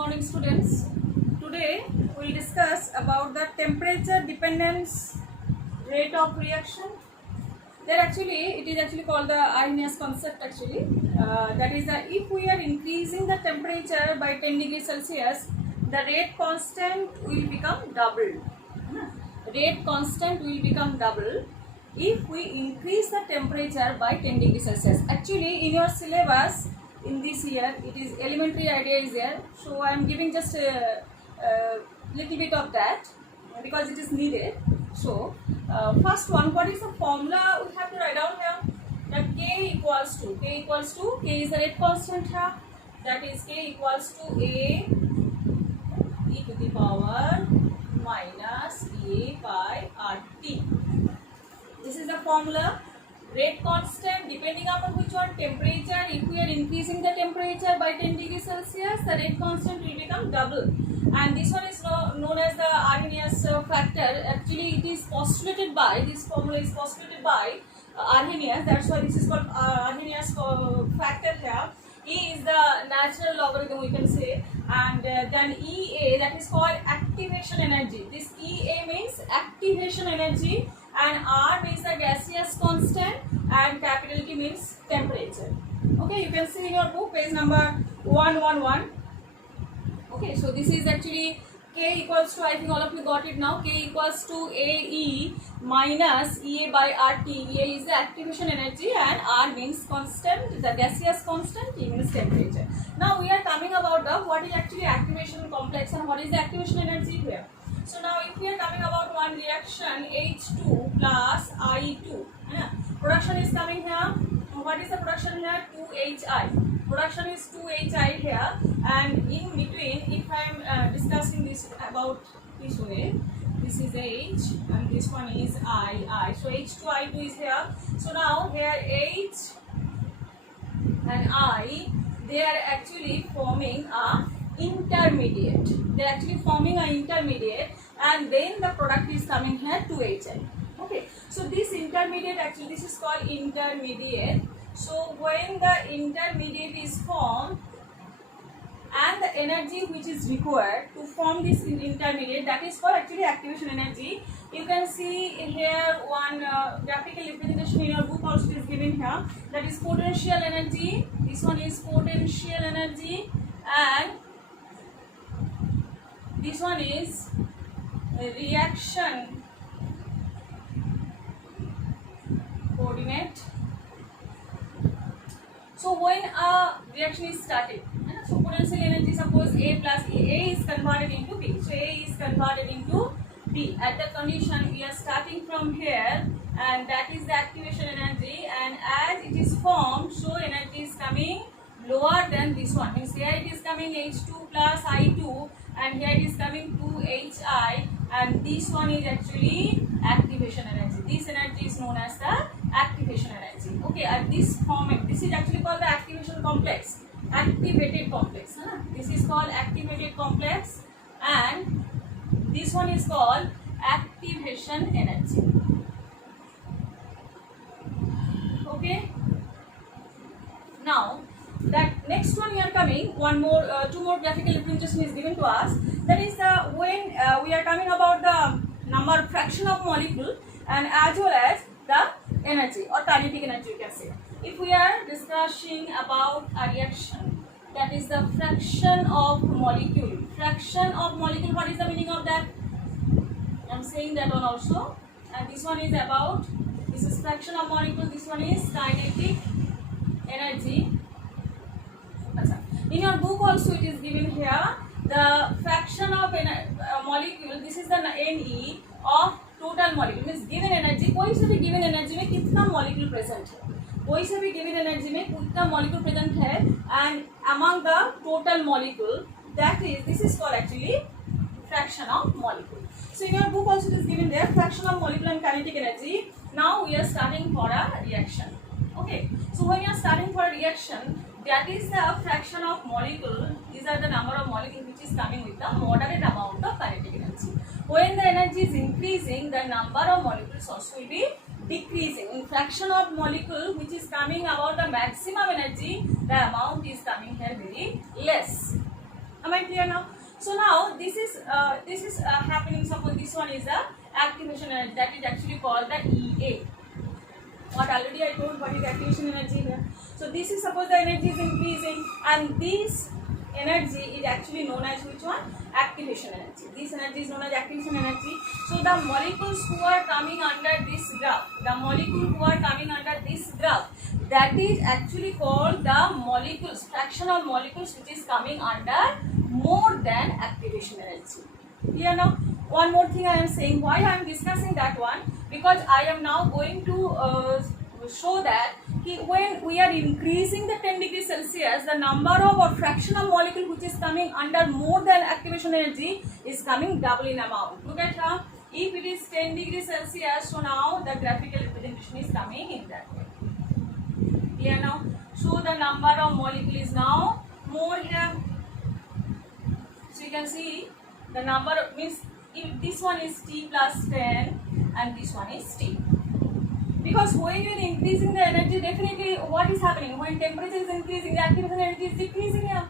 morning students. Today we will discuss about the temperature dependence rate of reaction. It is actually called the Arrhenius concept actually. That is that if we are increasing the temperature by 10 degrees Celsius, the rate constant will become double. Rate constant will become double if we increase the temperature by 10 degrees Celsius. Actually in your syllabus in this year it is elementary idea is there, so I am giving just a little bit of that because it is needed. So first one, what is the formula we have to write down here? That k equals to k is the rate constant here, that is k equals to a e to the power minus a by RT. This is the formula. Rate constant depending upon which one, temperature. If we are increasing the temperature by 10 degrees Celsius, the rate constant will become double. And this one is known as the Arrhenius factor. Actually, it is postulated by, this formula is postulated by Arrhenius. That's why this is called Arrhenius factor here. E is the natural logarithm we can say, and then EA, that is called activation energy. This EA means activation energy, and R means the gaseous constant, and capital T means temperature. Okay, you can see in your book page number 111. Okay, so this is actually K equals to, I think all of you got it now, K equals to AE minus EA by RT. EA is the activation energy and R means constant, the gaseous constant, T means temperature. Now we are coming about the what is actually activation complex and what is the activation energy here. So now if we are coming about one reaction H2 plus I2, production is coming here. What is the production here? 2HI. Production is 2HI here, and in between, if I am discussing this about this way, this is H and this one is I. So H2, I2 is here. So now here H and I, they are actually forming a intermediate. They are actually forming an intermediate, and then the product is coming here 2HI. Okay, so this intermediate, actually this is called intermediate. So when the intermediate is formed and the energy which is required to form this intermediate, that is called actually activation energy. You can see here one graphical representation in your book also is given here, that is potential energy. This one is potential energy, and this one is reaction coordinate. So when a reaction is started, so potential energy, suppose A plus A is converted into B. So A is converted into B. At the condition we are starting from here, and that is the activation energy, and as it is formed, so energy is coming lower than this one. Means here it is coming H2 plus I2, and here it is coming 2HI, and this one is actually activation energy. This energy is known as the activation energy. Okay, at this forming, this is actually called the activation complex, activated complex. This is called activated complex, and this one is called activation energy. Okay, now that next one we are coming, two more graphical representation is given to us. That is when we are coming about the number fraction of molecule, and as well as the energy or kinetic energy you can say. If we are discussing about a reaction, that is the fraction of molecule. Fraction of molecule, what is the meaning of that? I am saying that one also. And this one is about, this is fraction of molecule, this one is kinetic energy. In your book also it is given here, the fraction of molecule, this is the Ne of total molecule, means given energy, कोई से भी given energy में कितना molecule present है, कोई से भी given energy में कितना molecule present है, and among the total molecule, that is, this is called actually fraction of molecule. So in your book also it is given there, fraction of molecule and kinetic energy. Now we are starting for a reaction. Okay, so when you are starting for a reaction, that is the fraction of molecule. These are the number of molecule which is coming with the moderate amount of kinetic energy. When the energy is increasing, the number of molecules also will be decreasing. In fraction of molecule which is coming about the maximum energy, the amount is coming here very less. Am I clear now? So now this is happening. Suppose this one is the activation energy, that is actually called the EA. What already I told what is activation energy here. So this is, suppose the energy is increasing, and this energy is actually known as which one? Activation energy. This energy is known as activation energy. So the molecules who are coming under this graph, that is actually called the molecules, fractional molecules which is coming under more than activation energy. Clear now? One more thing I am saying, why I am discussing that one, because I am now going to show that when we are increasing the 10 degrees Celsius, the number of or fractional molecule which is coming under more than activation energy is coming double in amount. Look at how, if it is 10 degrees Celsius, so now the graphical representation is coming in that way. Clear now? So the number of molecule is now more here. So you can see the number of, means if this one is T plus 10 and this one is T. Because when you are increasing the energy, definitely what is happening? When temperature is increasing, the activation energy is decreasing here.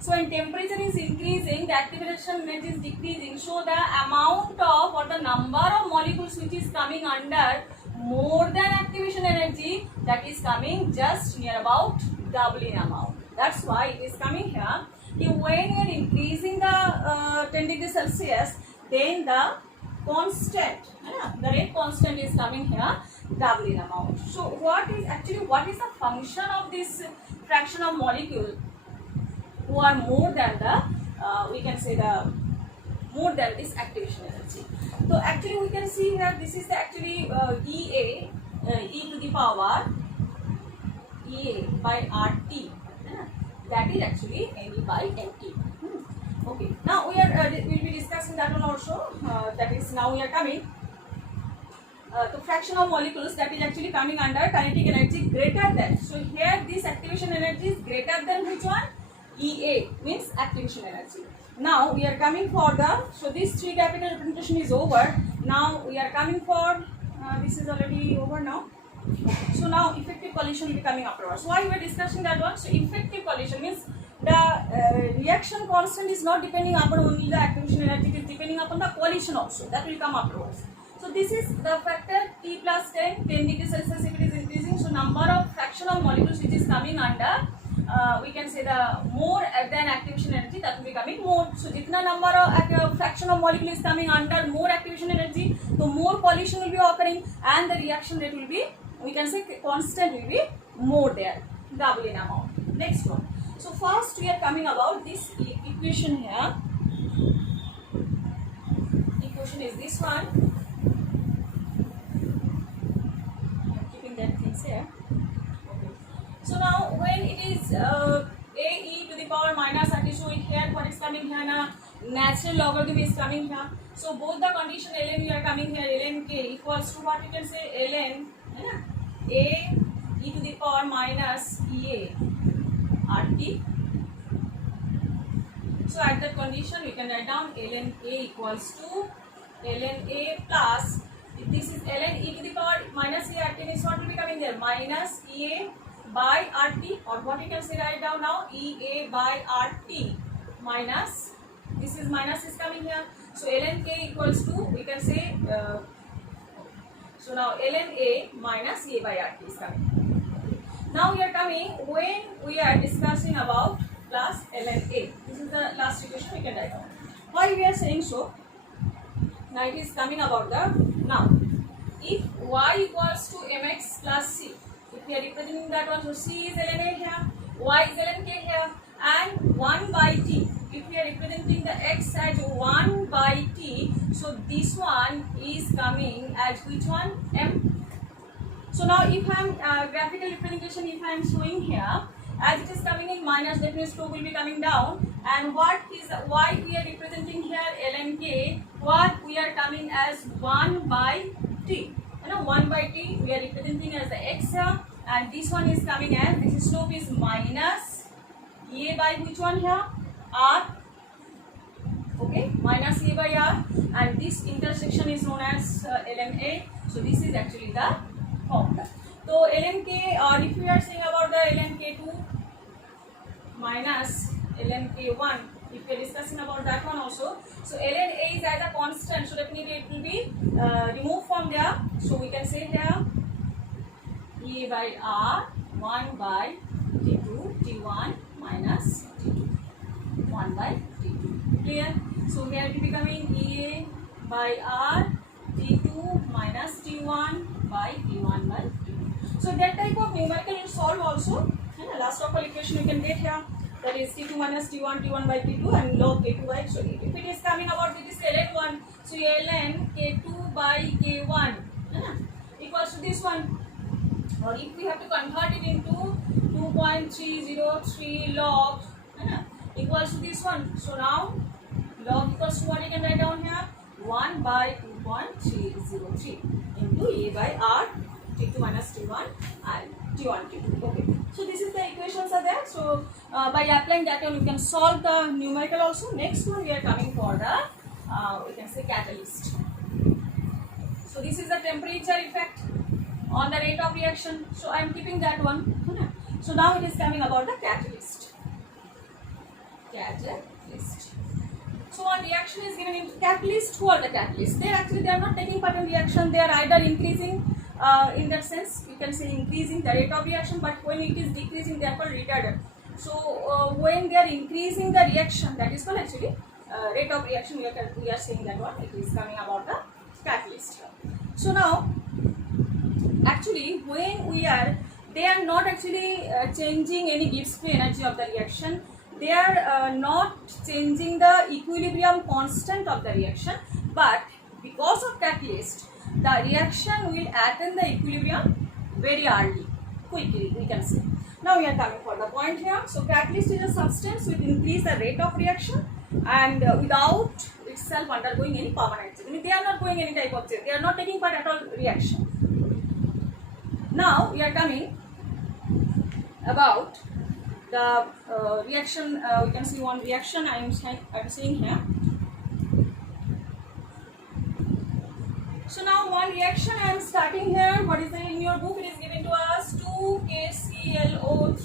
So when temperature is increasing, the activation energy is decreasing. So the amount of or the number of molecules which is coming under more than activation energy, that is coming just near about double in amount. That's why it is coming here. When you are increasing the 10 degrees Celsius, then the constant, the rate constant is coming here double in amount. So what is the function of this fraction of molecule who are more than the we can say the more than this activation energy? So actually we can see here, this is the actually EA, e to the power EA by RT, that is actually NE by NT. Okay, now we are will be discussing that one also. That is, now we are coming to fraction of molecules that is actually coming under kinetic energy greater than. So here this activation energy is greater than which one? EA, means activation energy. Now we are coming for the, so this 3 capital representation is over. Now we are coming for this is already over now. So now effective collision will be coming afterwards. Why we are discussing that one? So effective collision means the reaction constant is not depending upon only the activation energy, it is depending upon the collision also. That will come afterwards. So this is the factor T plus 10 degrees Celsius if it is increasing. So number of fractional molecules which is coming under we can say the more than activation energy, that will be coming more. So jitna number of fraction of molecule is coming under more activation energy, so more collision will be occurring and the reaction rate will be, we can say constant will be more there, double in amount. Next one. So first we are coming about this equation here. Equation is this one. I'm keeping that things here. Okay. So now when it is AE to the power minus RT, so here what is coming here now? Natural logarithm is coming here. So both the condition ln we are coming here, ln k equals to what we can say, ln A e to the power minus EA RT. So at that condition we can write down ln A equals to ln A plus, if this is ln e to the power minus EA RT, means what will be coming there, minus EA by RT, or what we can say write down now, EA by RT minus, this is minus is coming here, so ln k equals to, we can say so now ln A minus EA by RT is coming. Now we are coming when we are discussing about plus ln A. This is the last equation we can write down. Why we are saying so? Now it is coming about the, now if y equals to mx plus c, if we are representing that one, so c is ln A here, y is ln k here, and 1 by t, if we are representing the x as 1 by t, so this one is coming as which one, m. So now if I am graphical representation, if I am showing here, as it is coming in minus, that means 2 will be coming down, and what is why we are representing here ln k, what we are coming as 1 by t, 1 by t we are representing as the x here, and this one is coming as, this slope is minus EA by which one here, R, okay, minus EA by R, and this intersection is known as ln A. So this is actually the formula. So ln k, or if we are saying about the ln k2 minus ln k1, if we are discussing about that one also. So ln A is as a constant, so definitely it will be removed from there. So we can say here A by R 1 by T2 T1 minus T2 1 by T2. Clear? So here it will be coming A by R T2 minus T1 by T1 by T2. So that type of numerical you solve also. Last of all equation you can get here, that is T2 minus T1 T1 by T2 and log K2 by. So if it is coming about with this ln1, so ln K2 by K1 equals to this one. Or if we have to convert it into 2.303 log equals to this one. So now log equals to what you can write down here, 1 by 2.303 into A by R T2 minus T1 and T1 T2. Okay. So this is the equations are there. So by applying that one you can solve the numerical also. Next one we are coming for the we can say catalyst. So this is the temperature effect on the rate of reaction. So I am keeping that one. So now it is coming about the catalyst. Catalyst. So a reaction is given in catalyst. Who are the catalysts? They are not taking part in reaction. They are either increasing in that sense you can say increasing the rate of reaction, but when it is decreasing they are called retardant. So when they are increasing the reaction, that is called actually rate of reaction. We are saying that one. It is coming about the catalyst. So now actually when they are not actually changing any Gibbs free energy of the reaction. They are not changing the equilibrium constant of the reaction, but because of catalyst the reaction will attain the equilibrium very early, quickly we can say. Now we are coming for the point here. So catalyst is a substance which increase the rate of reaction and without itself undergoing any permanent change. I mean, they are not going any type of change. They are not taking part at all reaction. Now we are coming about the reaction. We can see one reaction I am saying here. So now one reaction I am starting here. What is there in your book? It is given to us 2KClO3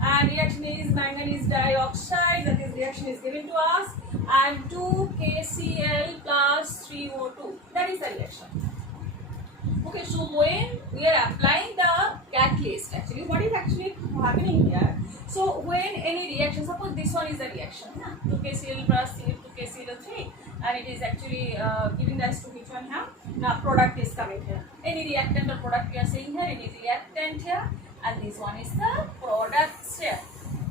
and reaction is manganese dioxide. That is reaction is given to us and 2KCl plus 3O2. That is the reaction. Okay, so when we are applying the catalyst, actually what is actually happening here? So when any reaction, suppose this one is a reaction, 2KCl plus 2KClO3, and it is actually giving rise to which one here? Now product is coming here. Any reactant or product we are saying here, it is reactant here, and this one is the product here.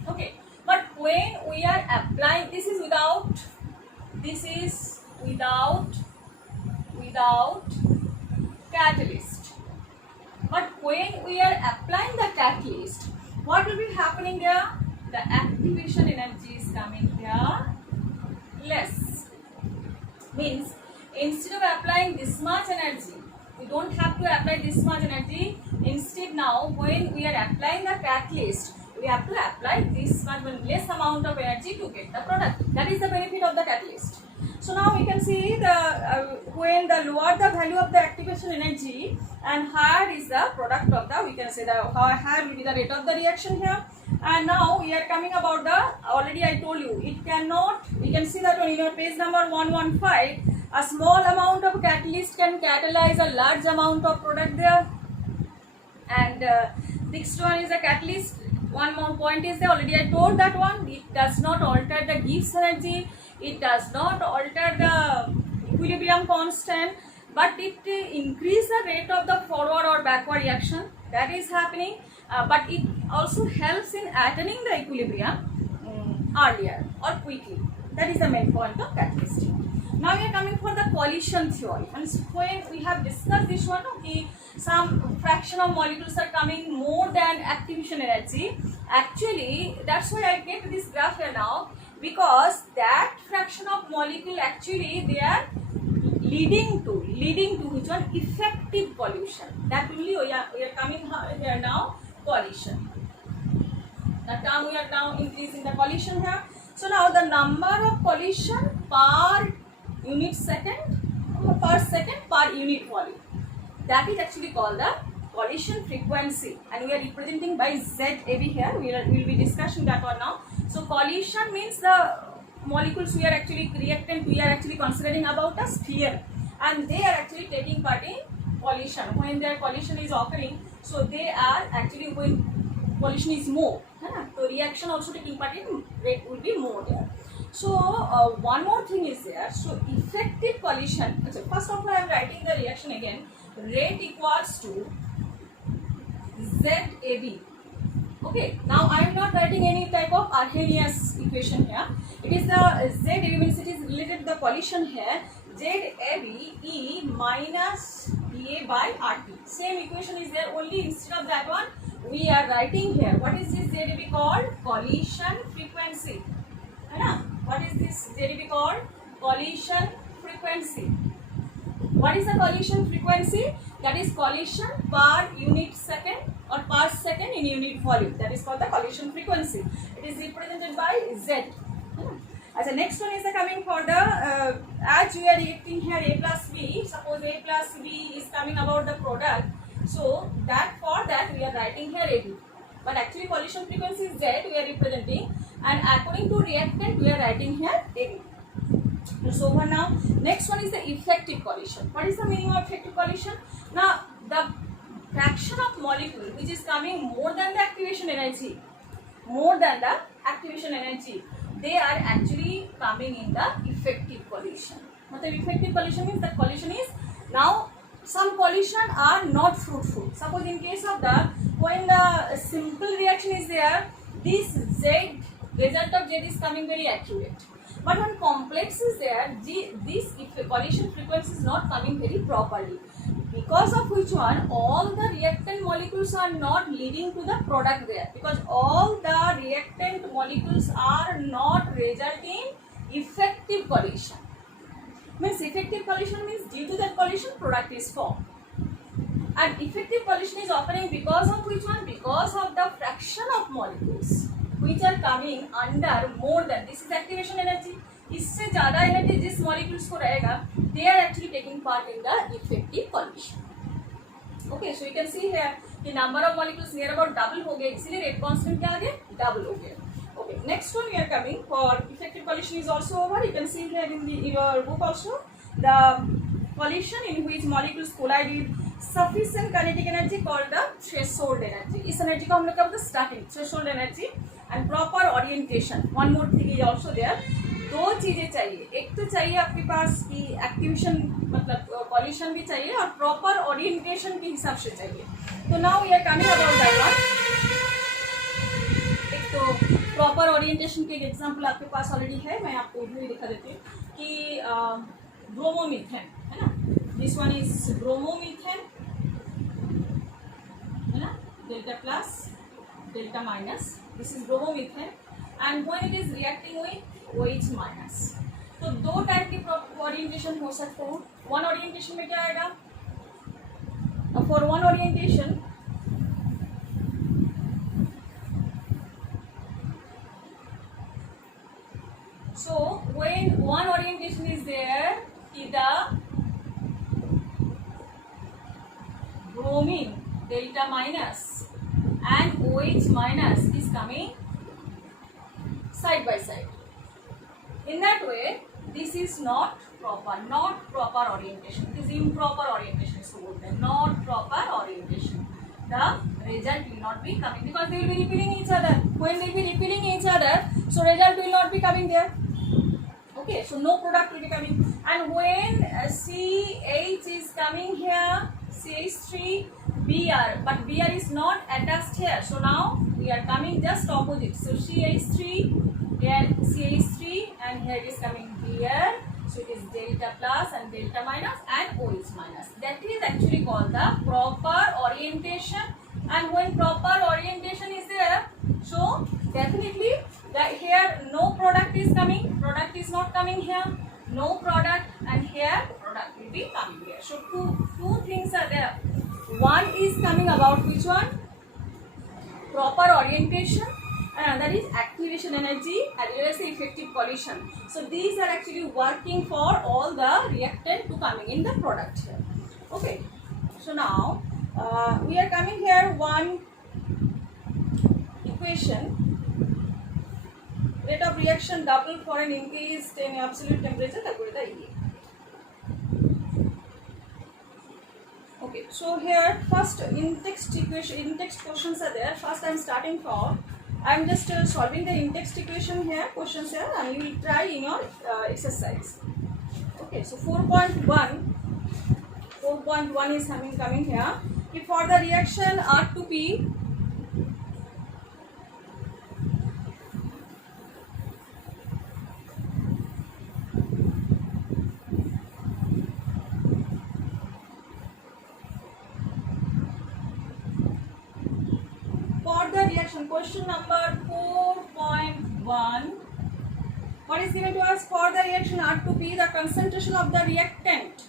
Okay, but when we are applying, this is without catalyst. But when we are applying the catalyst, what will be happening there? The activation energy is coming here less. Means instead of applying this much energy, we don't have to apply this much energy. Instead now when we are applying the catalyst, we have to apply this much less amount of energy to get the product. That is the benefit of the catalyst. So now we can see the when the lower the value of the activation energy and higher is the product of the, we can say the higher will be the rate of the reaction here. And now we are coming about the, already I told you, it cannot, we can see that on your page number 115, a small amount of catalyst can catalyze a large amount of product there. And next one is a catalyst. One more point is there, already I told that one, it does not alter the Gibbs energy, it does not alter the equilibrium constant, but it increases the rate of the forward or backward reaction. That is happening, but it also helps in attaining the equilibrium earlier or quickly. That is the main point of catalyst. Now we are coming for the collision theory, and when we have discussed this one, okay, some fraction of molecules are coming more than activation energy. Actually, that's why I get this graph here now, because that fraction of molecule actually they are leading to which one? Effective collision. That only we are coming here now, collision. The term we are now increasing the collision here. So now the number of collision per unit second per unit volume, that is actually called the collision frequency, and we are representing by ZAV here. We will be discussing that one now. So collision means the molecules we are actually reactant we are actually considering about a sphere, and they are actually taking part in collision. When their collision is occurring, so they are actually, when collision is more, so reaction also taking part in, rate will be more there. So one more thing is there. So effective collision, so first of all I am writing the reaction again. Rate equals to ZAB. Okay, now I am not writing any type of Arrhenius equation here. It is the ZAB means it is related to the collision here. ZAB E minus dA by RT. Same equation is there, only instead of that one we are writing here. What is this ZAB called? Collision frequency. What is this ZAB called? Collision frequency. What is the collision frequency? That is collision per unit second or per second in unit volume. That is called the collision frequency. It is represented by Z. As the next one is the coming for the as we are reacting here A plus B. Suppose A plus B is coming about the product. So that for that we are writing here AB. But actually collision frequency is Z we are representing, and according to reactant we are writing here AB. So over now, next one is the effective collision. What is the meaning of effective collision? Now the fraction of molecule which is coming more than the activation energy, they are actually coming in the effective collision. What the effective collision means? The collision is now some collision are not fruitful. Suppose in case of the, when the simple reaction is there, this Z, result of Z is coming very accurate. But when complex is there, this collision frequency is not coming very properly. Because of which one, all the reactant molecules are not leading to the product there. Because all the reactant molecules are not resulting effective collision. Means effective collision means due to that collision product is formed. And effective collision is occurring because of which one? Because of the fraction of molecules which are coming under more than, this is activation energy, इससे ज़्यादा energy जिस molecules को रहेगा, they are actually taking part in the effective collision. Okay, so you can see here the number of molecules near about double हो गए, इसीलिए rate constant क्या आ गया? Double हो गया. Okay, next one we are coming for effective collision is also over. You can see here in your book also the collision in which molecules collide with sufficient kinetic energy called the threshold energy. इस energy को हम लोग क्या बोलते हैं? Starting threshold energy and proper orientation. One more thing is also there. दो चीजें चाहिए, एक तो चाहिए आपके पास कि एक्टिवेशन मतलब collision भी चाहिए और proper orientation के हिसाब से चाहिए. तो now we are coming about that one. एक तो प्रॉपर ओरिएंटेशन के एग्जाम्पल आपके पास ऑलरेडी है, मैं आपको इधर ही दिखा देती हूँ कि ब्रोमोमीथेन है ना, दिस वन इज ब्रोमोमीथेन है ना, delta plus delta minus, this is bromomethane and when it is reacting with OH minus. तो दो टाइप की ओरिएंटेशन हो सकते हैं. वन ओरिएंटेशन में क्या आएगा? For one orientation so when one orientation is there, the bromine delta minus and OH minus is coming side by side. In that way, this is not proper orientation. It is improper orientation. So not proper orientation. The result will not be coming because they will be repeating each other. When they will be repeating each other, so result will not be coming there. Okay, so no product will be coming. And when CH is coming here, CH3, Br, but Br is not attached here. So now we are coming just opposite. So CH3, here CH3, and here is coming Br. So it is delta plus and delta minus and OH minus. That is actually called the proper orientation. And when proper orientation is there, so definitely that here no product is coming, product is not coming here, no product, and here product will be coming here. So two things are there. One is coming about which one? Proper orientation, and another is activation energy as well as the effective collision. So these are actually working for all the reactant to coming in the product here. Okay, so now we are coming here one equation rate of reaction double for an increased in absolute temperature, calculate the EA. Okay, so here first in-text equation, in-text questions are there. First I am starting from, I am just solving the in-text equation here, questions here, and you will try in your exercise. Okay, so 4.1 is coming here. If for the reaction R2P, for the reaction, question number 4.1, what is given to us? For the reaction R2P, the concentration of the reactant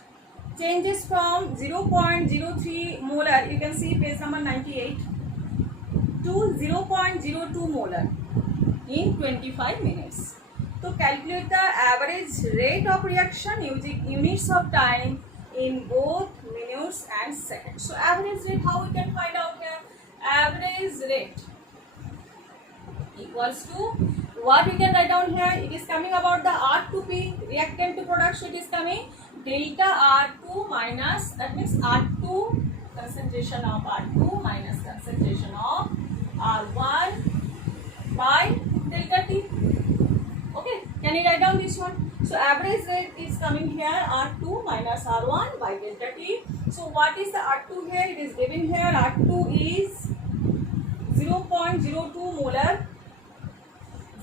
changes from 0.03 molar, you can see page number 98, to 0.02 molar in 25 minutes. To calculate the average rate of reaction using units of time in both minutes and seconds. So average rate, how we can find out here? Average rate equals to what we can write down here? It is coming about the R2P, reactant to product, so it is coming delta R2 minus, that means R2, concentration of R2 minus concentration of R1 by delta T. Okay, can you write down this one? So average rate is coming here R2 minus R1 by delta T. So what is the R2 here? It is given here R2 is 0.02 molar,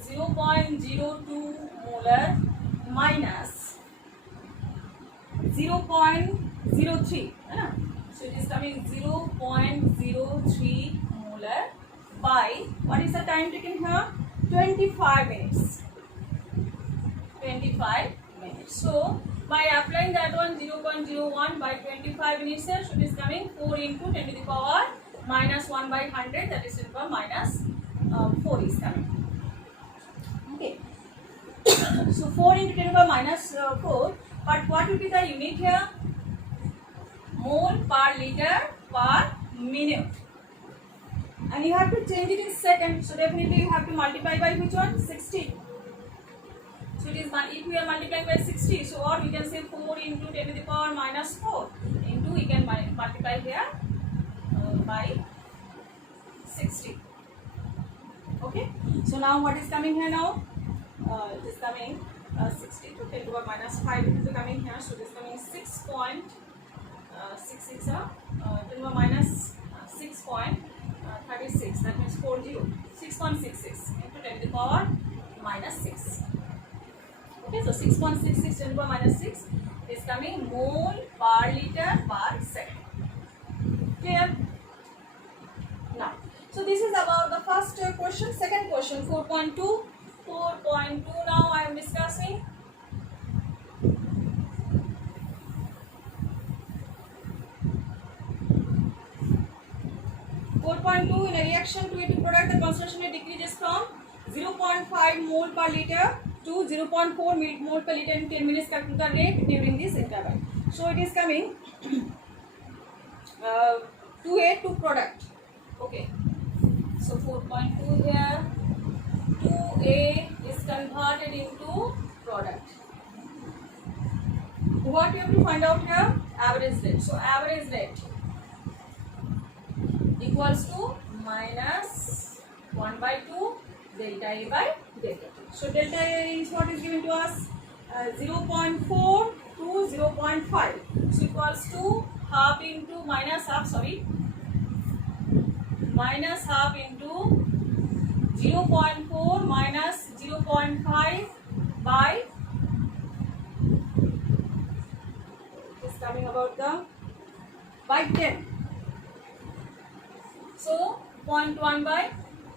0.02 molar minus 0.03, so it is coming 0.03 molar by, what is the time taken here? 25 minutes. 25 minutes. So by applying that one, 0.01 by 25 minutes here, so it is coming 4 into 10 to the power minus 1 by 100, that is 10 to the power minus 4 is coming. Okay. So 4 into 10 to the power minus 4. But what will be the unit here? Mole per liter per minute. And you have to change it in seconds. So definitely you have to multiply by which one? 60. So it is, if we are multiplying by 60, so or we can say 4 into 10 to the power minus 4 into, we can multiply here by 60. Okay. So now what is coming here now? It is coming 60 to 10 to the power minus 5 is coming here, so it is coming 6.66 10 to the power minus 6.36, that means 6.66 into 10 to the power minus 6. Okay, so 6.66 10 to the power minus 6 is coming mole per liter per second. Clear? Now, so this is about the first question. Second question, 4.2. 4.2 now I am discussing. In a reaction to a product, the concentration decreases from 0.5 mole per liter to 0.4 mole per liter in 10 minutes. Calculate the rate during this interval. So it is coming 2A to product. Okay. So 4.2 here. 2A is converted into product. What you have to find out here? Average rate. So average rate equals to minus 1 by 2 delta A by delta T. So delta A is what is given to us? 0.4 to 0.5. So equals to half into minus half, minus half into 0.4 minus 0.5 by, it is coming about the, by 10. So 0.1 by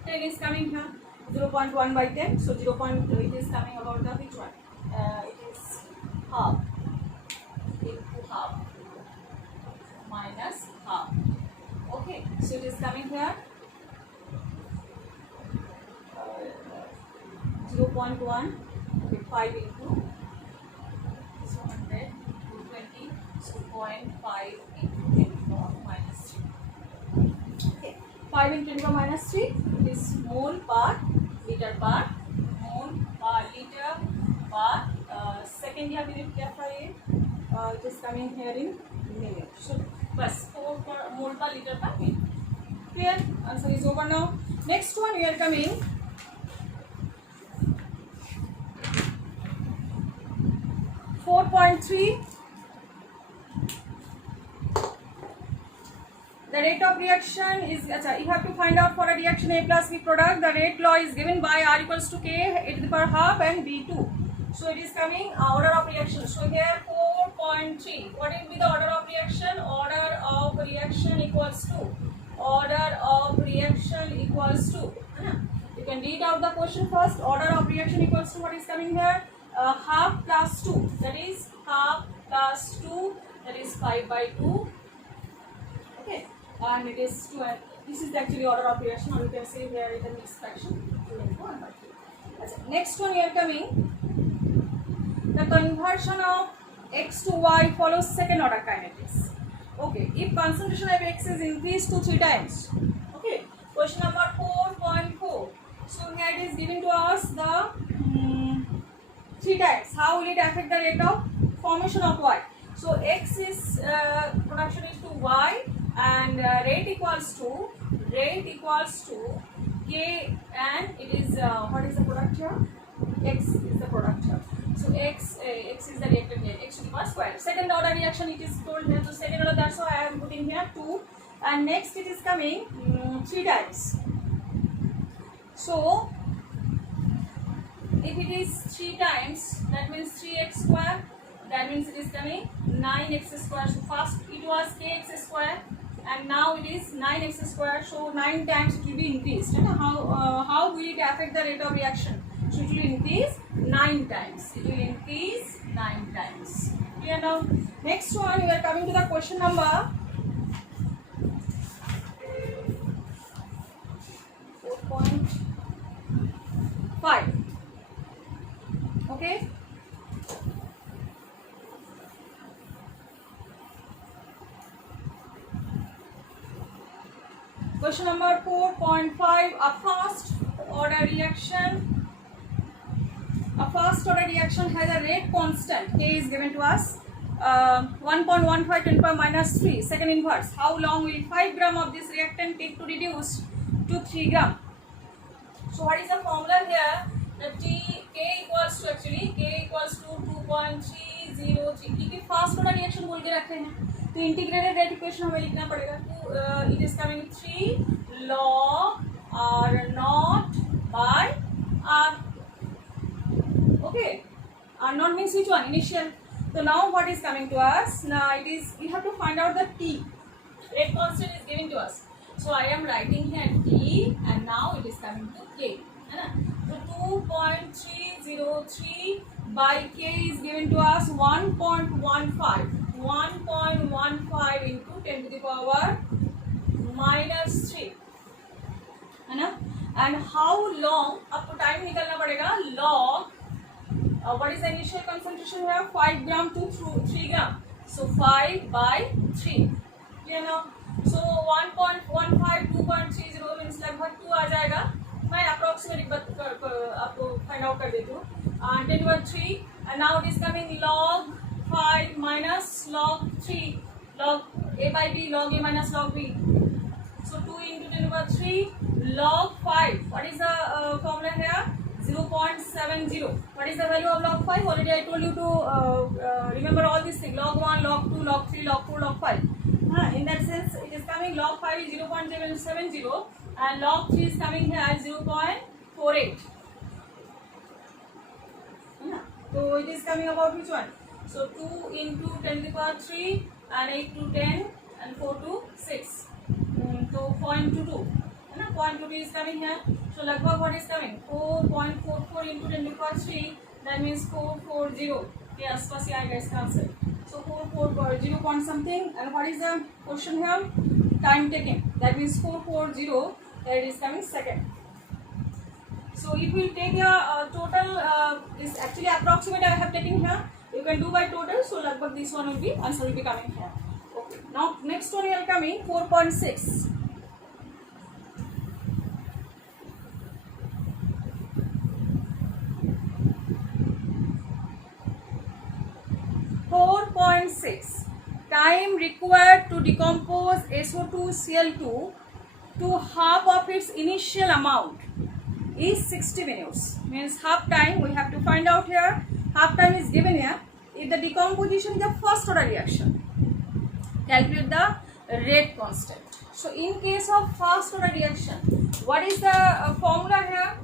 10 is coming here, 0.1 by 10, so 0.2 it is coming about the which one? It is half into half minus half. Okay, so it is coming here 0.1, okay, 5 into, so 100, 220, so 0.5 into 10 to the power minus 3. Okay, 5 into 10 to the power minus 3 is mole per liter per mole but second year we क्या था ये it is coming here in minute. So बस 4 mole per liter per minute. Clear? Answer is over now. Next one we are coming. .3. The rate of reaction is, you have to find out for a reaction A plus B product, the rate law is given by R equals to K, a to the power half and B2. So it is coming order of reaction. So here 4.3. What will be the order of reaction? Order of reaction equals to. Order of reaction equals to. You can read out the question first. Order of reaction equals to what is coming here? Half plus 2. That is half plus 2. That is 5/2. Okay. And it is 2. This is actually order of reaction, or you can say here it is a mixed fraction. 2 into 1/2. Next one we are coming. The conversion of X to Y follows second order kinetics. Okay, if concentration of X is increased to 3 times. Okay, question number 4.4. So here it is given to us the 3 times. How will it affect the rate of formation of Y? So X is production is to Y, and rate equals to K, and it is what is the product here? X is the product here. So X is the reactant here, X to the power square. Second order reaction it is told here. So second order, that's why I am putting here 2. And next it is coming 3 times. So if it is 3 times, that means 3x square. That means it is coming 9x square. So first it was kx square, and now it is 9x square. So 9 times it will be increased. And how will it affect the rate of reaction? So it will increase 9 times. It will increase 9 times. Clear now? Next one, we are coming to the question number 4.5. Okay. Question number 4.5. A first order reaction. A first order reaction has a rate constant. K is given to us. 1.15 10 to the power minus 3. Second inverse. How long will 5 gram of this reactant take to reduce to 3 gram? So what is the formula here? The K equals to 2.303. क्योंकि first order reaction बोल के रखे हैं, तो integrated rate equation हमें लिखना पड़ेगा. It is coming 3 log R naught by R. Okay, R naught means which one? Initial. So now what is coming to us? Now it is, we have to find out the T. Rate constant is given to us. So I am writing here T, and now it is coming to K. So 2.303 by K is given to us 1.15. 1.15 into 10 to the power minus 3. है ना? And how long? आपको time निकालना पड़ेगा. Log what is the initial concentration here? 5 gram to 3 gram. So 5/3. Clear now? So 1.15 2.30 means लगभग 2 आ जाएगा. मैं approximate आपको find out कर देती हूँ. 10 to the 3, and now it is coming log 5 minus log 3, log A by B, log A minus log B. So 2 into 10 to the 3 log 5. What is the formula here? 0.70. What is the value of log 5? Already I told you to remember all these things. Log 1, log 2, log 3, log 4, log 5. In that sense, it is coming log 5 is 0.770, and log 3 is coming here at 0.48. So it is coming about which one? So 2 into 10 to the power 3, and 8 to 10, and 4 to 6. So 0.22. 0.22 is coming here. So लगभग what is coming? 4.44 into 10 to the power 3. That means 440. के आसपास ही आएगा इसका answer. So 440 point something. And what is the question here? Time taken. That means 440. That is coming second. So if we take your total, is actually approximate I have taken here. You can do by total. So लगभग this one will be answer will be coming here. Okay. Now next one we are coming 4.6. 4.6. Time required to decompose SO2 Cl2 to half of its initial amount is 60 minutes. Means half time we have to find out here. Half time is given here. If the decomposition is a first order reaction, calculate the rate constant. So in case of first order reaction, what is the formula here?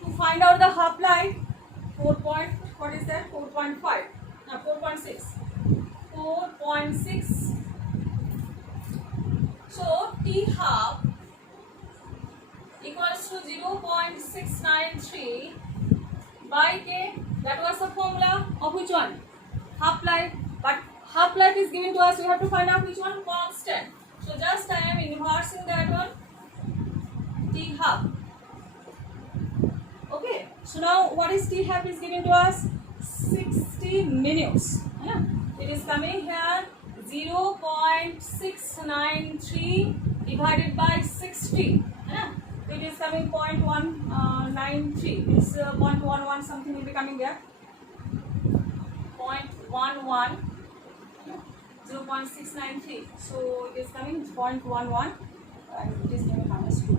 To find out the half life, 4.6. So T half equals to 0.693 by K. That was the formula of which one? Half life. But half life is given to us, we have to find out which one? Constant. So just I am inversing that one, T half. Okay, so now what is T half is given to us? 60 minutes. It is coming here 0.693 divided by 60. It is coming 0.193. This 0.11 something will be coming there. 0.11, 0.693. So it is coming 0.11 and it is coming minus 2.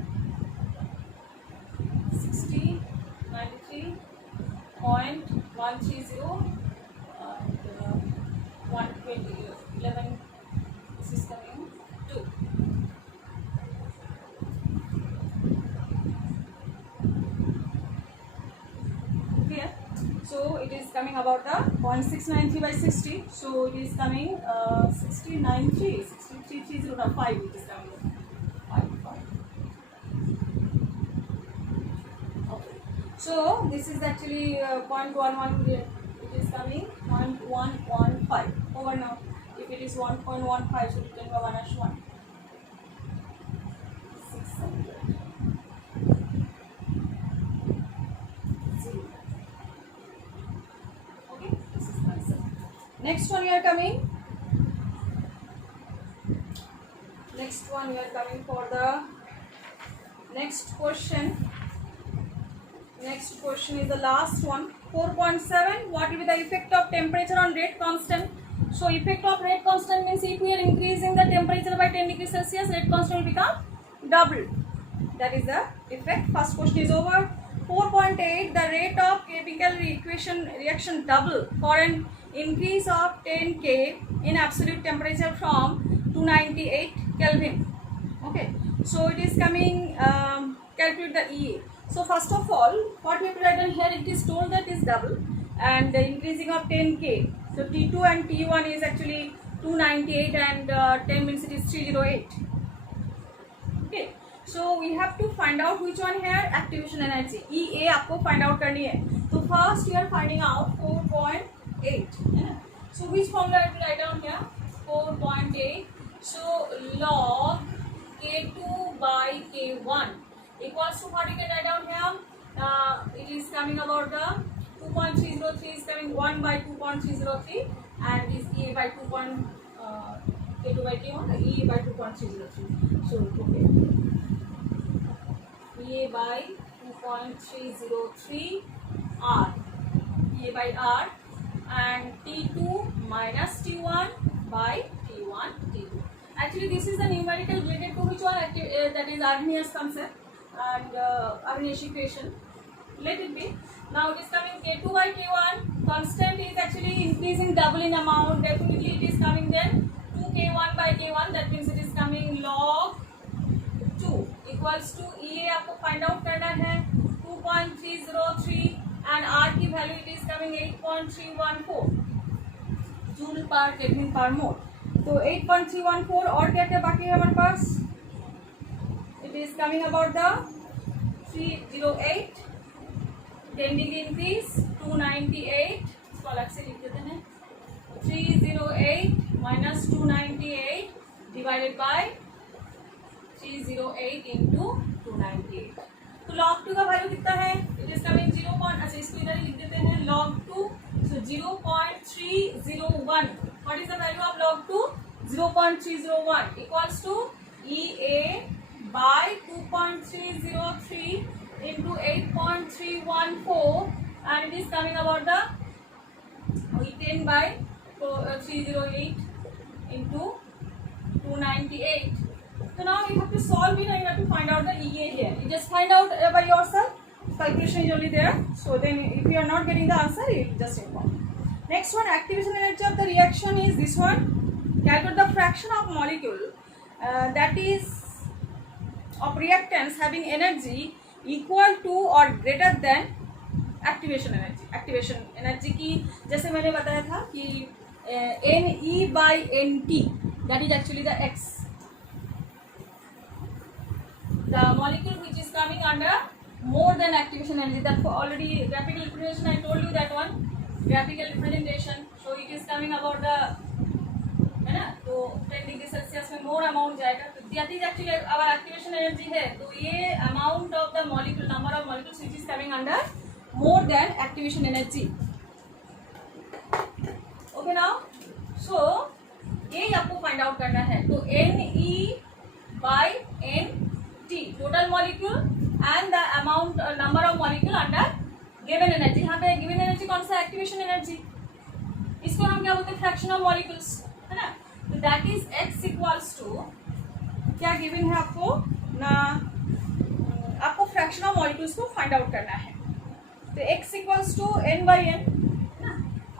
60, 93, 0.130 and 120, 11. This is coming 2. So it is coming about the 0.693 by 60. So it is coming 6393, 63,305. It is coming 5. Okay. So this is actually 0.11. It is coming 0.115. Over now. If it is 1.15, so it can go 1/1. 600. Next one we are coming. Next one we are coming for the next question. Next question is the last one. 4.7. What will be the effect of temperature on rate constant? So effect of rate constant means if we are increasing the temperature by 10 degrees Celsius, rate constant will become double. That is the effect. First question is over. 4.8. The rate of chemical reaction double for an increase of 10 K in absolute temperature from 298 Kelvin. Okay, so it is coming, calculate the EA. So first of all, what we have written here, it is told that is double and the increasing of 10 K. So T2 and T1 is actually 298 and 10 means it is 308. Okay, so we have to find out which one here, activation energy. EA आपको find out करनी है. So first we are finding out 4.8. So which formula I will write down here? 4.8. So log K2 by K1 equals to what you can write down here? It is coming about the 2.303 is coming 1 by 2.303 and is EA by K2 by K1, EA by 2.303. So okay, EA by 2.303 R, EA by R, and T2 minus T1 by T1 T2. Actually this is the numerical related to which one? That is Arrhenius concept and Arrhenius equation. Let it be. Now it is coming K2 by K1. Constant is actually increasing double in amount. Definitely it is coming then 2K1 by K1. That means it is coming log 2 equals to EA आपको find out करना है 2.303 and R की value it is coming 8.314 joule पर kelvin पर मोल. तो 8.314 और क्या क्या बाकी है हमारे पास? It is coming about the 308 10 degree increase 298. इसको अलग से लिख देते हैं. 308 minus 298 divided by 308 into 298. तो log 2 का वैल्यू कितना है? It is coming 0. अच्छा इसको इधर लिख देते हैं log 2. So 0.301. What is the value of log 2? 0.301 equals to EA by 2.303 into 8.314 and it is coming about the 10 by 308 into 298. So now you have to solve it and you have to find out the EA here. You just find out by yourself. Calculation is only there. So then if you are not getting the answer, you just inform. Next one, activation energy of the reaction is this one. Calculate the fraction of molecule that is of reactants having energy equal to or greater than activation energy की जैसे मैंने बताया था कि NE/NT that is actually the x the molecule which is coming under more than activation energy that already graphical representation I told you that one graphical representation so it is coming about the है ना तो 10 degree Celsius में more amount जाएगा तो that is actually our activation energy है तो ये amount of the molecule number of molecules which is coming under more than activation energy. Okay now, so ये आपको फाइंड आउट करना है तो NE/NT total molecule and the amount number of molecule under given energy. यहाँ पे given energy कौन सा activation energy इसको हम क्या बोलते हैं फ्रैक्शन ऑफ मॉलिक्यूल्स है ना तो that is x equals to क्या गिवन है आपको ना आपको फ्रैक्शन ऑफ मॉलिक्यूल्स को फाइंड आउट करना है तो x equals to n/n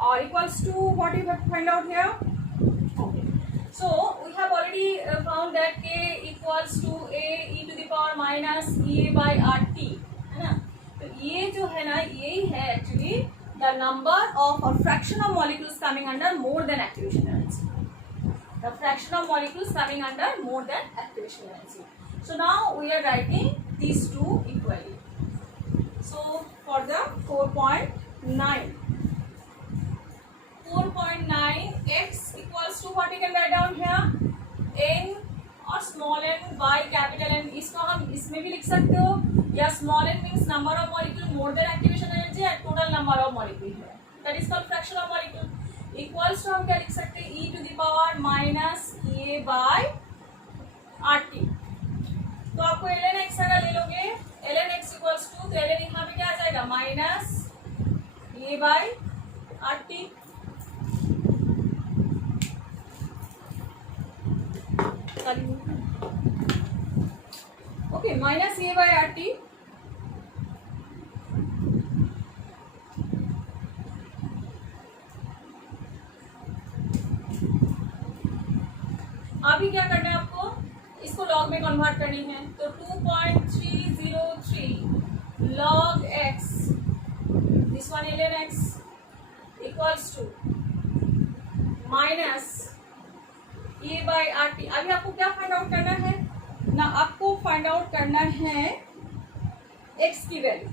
or equals to what you have to find out here. Okay. So we have already found that k equals to a e to the power minus EA/RT है ना तो ये जो है ना यही है actually the number of or fraction of molecules coming under more than activation energy. The fraction of molecules coming under more than activation energy. So now we are writing these two equally. So for the 4.9 x equals to what you can write down here n और small n by capital N इसको हम इसमें भी लिख सकते हो या small n means number of molecule more than activation energy and total number of molecule है that is called fraction of molecule equals to हम क्या लिख सकते हैं e to the power minus EA/RT. तो आपको ln x अगर ले लोगे ln x इक्वल्स टू तो ln यहाँ पे क्या आ जाएगा minus EA/RT. Okay minus EA/RT अभी क्या करना है आपको इसको लॉग में कन्वर्ट करनी है तो 2.303 log x this one ln x equals to minus EA/RT. अभी आपको क्या फाइंड आउट करना है ना आपको फाइंड आउट करना है x की वैल्यू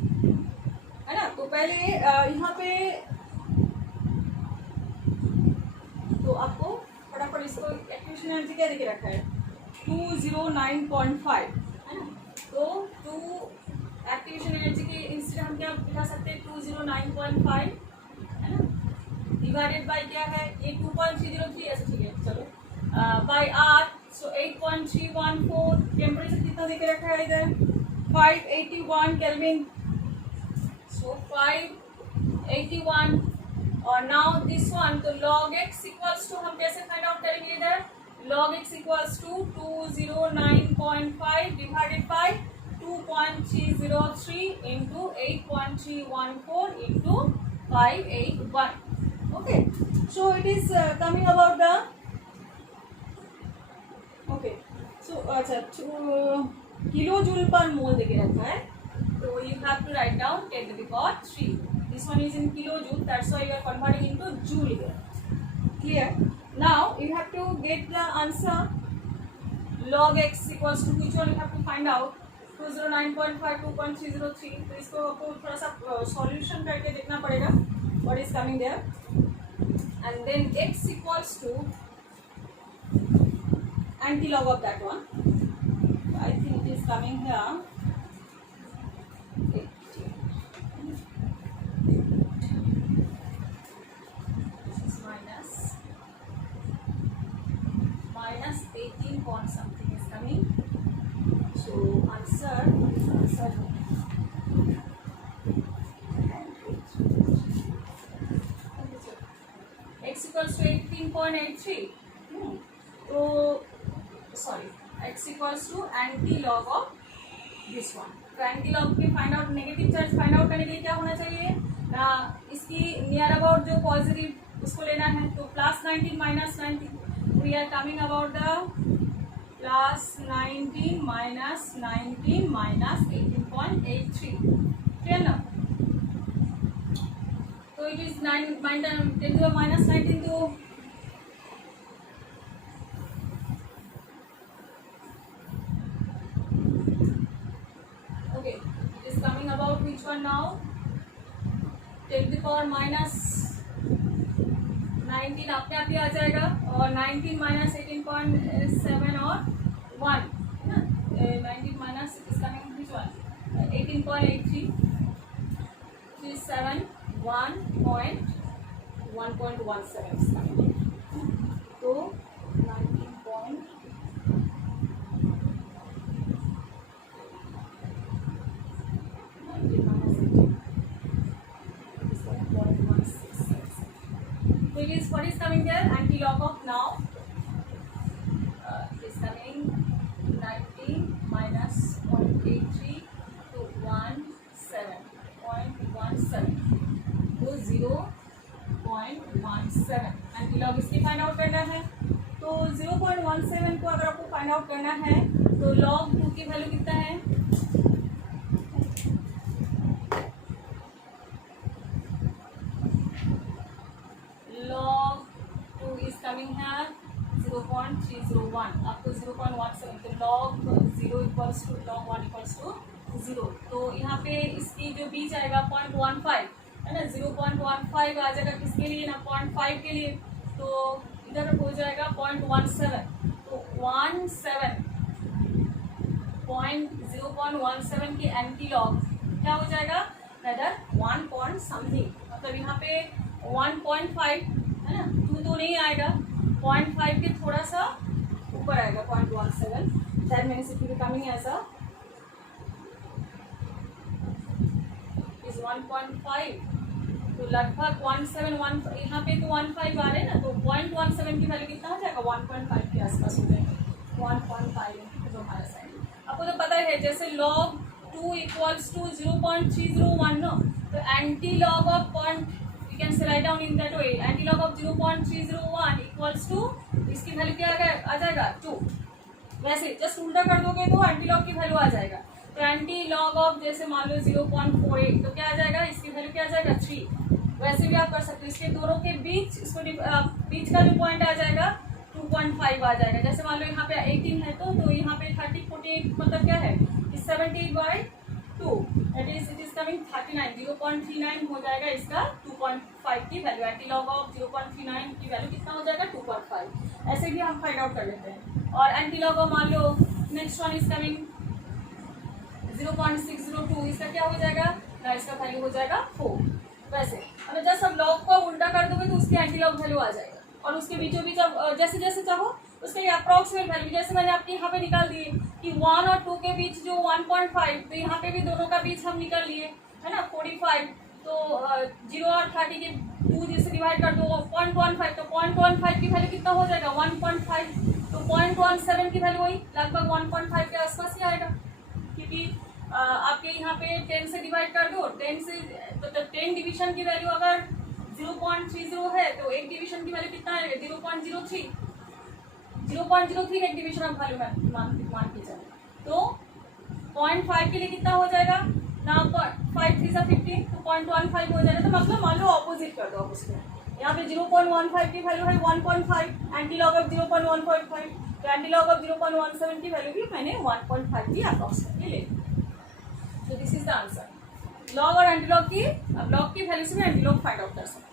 है ना तो पहले यहाँ पे तो आपको फटाफट इसको एक्टिवेशन एनर्जी क्या देके रखा है 209.5 है ना तो 2 एक्टिवेशन एनर्जी के इंस्टेंट हम क्या लिखा सकते हैं 209.5 है ना डिवाइडेड बाय क्या है ये 2.303 ऐसे ठीक है चलो बाय r सो 8.314 टेम्परेचर कितना देके रखा है इधर 581 केल्विन सो 581 और नाउ दिस वन तो log x इक्वल्स टू हम कैसे फाइंड आउट करेंगे इधर log x equals to 209.5 divided by 2.303 into 8.314 into 581. Okay, so it is coming about the okay. So अच्छा kilojoule per mole देके रखा है तो you have to write down 10 to the power 3. This one is in kilojoule, that's why you are converting into joule here. Clear? Now you have to get the answer log x equals to which one you have to find out 209.5 2.303 तो इसको आपको थोड़ा सा solution करके देखना पड़ेगा what is coming there and then x equals to anti-log of that one I think it is coming here minus 18 point something is coming. So answer x equals equals to 18.83, तो sorry x equals to antilog of this one. तो antilog के find out negative charge find out करने के लिए क्या होना चाहिए ना, इसकी नियर अबाउट जो पॉजिटिव उसको लेना है। तो plus 19 minus 19, we are coming about the plus 19 minus 19 minus 18.83, clear ना। तो इट इज 9 माइनस 19, तो okay, it is coming about which one now, 10 to the power minus 19 अपने आप ही आ जाएगा, और 19 माइनस 18.7 और 1 है ना, 19 minus it is coming which one, 18.83, which is 1.17 is coming, तो 19. What is coming there? Anti-log of now is coming 19 minus 0.83 to 17.17, तो 0.17 anti-log इसकी फाइंड आउट करना है। तो 0.17 को अगर आपको फाइंड आउट करना है तो log 2 की वैल्यू कितना है, log 2 is coming here 0.301 up to 0.17, तो log 0 equals to log 1 equals to 0। तो यहाँ पे इसकी जो बीच आएगा 0.15 है ना, 0.15 आ जाएगा किसके लिए ना, 0.5 के लिए, तो इधर हो जाएगा 0.17, तो 0.17 की एंटी लॉग क्या हो जाएगा, नदर 1 पॉइंट समथिंग, मतलब यहाँ पे 1.5 है ना, 2 तो नहीं आएगा, 0.5 के थोड़ा सा ऊपर आएगा 0.17, that means it will coming as a is 1.5, तो लगभग 1.71, यहाँ पे तो 1.5 आ रहे हैं ना, तो 0.17 की वैल्यू कितना हो जाएगा, 1.5 के आसपास हो जाएगा, 1.5 जो हमारा साइड। आपको तो पता है जैसे log 2 इक्वल्स टू 0.301 नो, तो antilog of can say write down in that way, anti-log of 0.301 equals to इसकी वैल्यू क्या आ जाएगा 2, वैसे जस्ट उल्टा कर दोगे तो एंटी-लॉग की वैल्यू आ जाएगा। तो एंटी-लॉग ऑफ जैसे मान लो 0.48, तो क्या आ जाएगा, इसकी वैल्यू क्या आ जाएगा 3, वैसे भी आप कर सकते हो। इसके दोनों के बीच इसको बीच का जो पॉइंट आ जाएगा 2.5 आ जाएगा। जैसे मान लो यहाँ पे 18 है तो यहाँ पे 30 48 मतलब क्या है, 70/2, that is it is coming 39, 0.39 हो जाएगा इसका 2.5 की वैल्यू। एंटी-लॉग ऑफ 0.39 की वैल्यू कितना हो जाएगा 2.5, ऐसे भी हम फाइंड आउट कर लेते हैं। और एंटी-लॉग ऑफ मान लो नेक्स्ट वन इज कमिंग 0.602, इसका क्या हो जाएगा ना, इसका वैल्यू हो जाएगा 4। वैसे अगर जस्ट अब लॉग को उल्टा कर दोगे तो उसकी एंटी-लॉग वैल्यू आ जाएगा, और उसके बीचों बीच अब जैसे जैसे चाहो उसके अप्रॉक्सीमेट वैल्यू, जैसे मैंने आपके यहाँ पे निकाल दिए कि 1 और 2 के बीच जो 1.5, तो यहाँ पे भी दोनों का बीच हम निकाल लिए है ना 45, तो 0 और 30 के 2 जैसे डिवाइड कर दो 0.15, तो 0.15 की वैल्यू कितना हो जाएगा 1.5, तो 0.17 की वैल्यू वही लगभग 1.5 के आसपास ही आएगा, क्योंकि आपके यहाँ पे 10 से डिवाइड कर दो, 10 से तो 10 डिवीजन की वैल्यू अगर 0.30 है तो एक डिवीजन की वैल्यू कितना आएगा 0.03 एक डिवीजन ऑफ वैल्यू मान के चले, तो 0.5 के लिए कितना हो जाएगा ना, 5 3 से 15, तो 0.15 हो जाएगा। तो मतलब मान लो ऑपोजिट कर दो आप उसको, यहाँ पे 0.15 की वैल्यू है 1.5, एंटी-लॉग ऑफ 0.145, तो एंटी-लॉग ऑफ 0.17 की वैल्यू भी मैंने 1.5 की अप्रॉक्सीमेटली ले ली। तो this is the answer. Log और एंटी-लॉग की, अब लॉग की वैल्यू से भी एंटी-लॉग फाइंड आउट कर सकते हैं।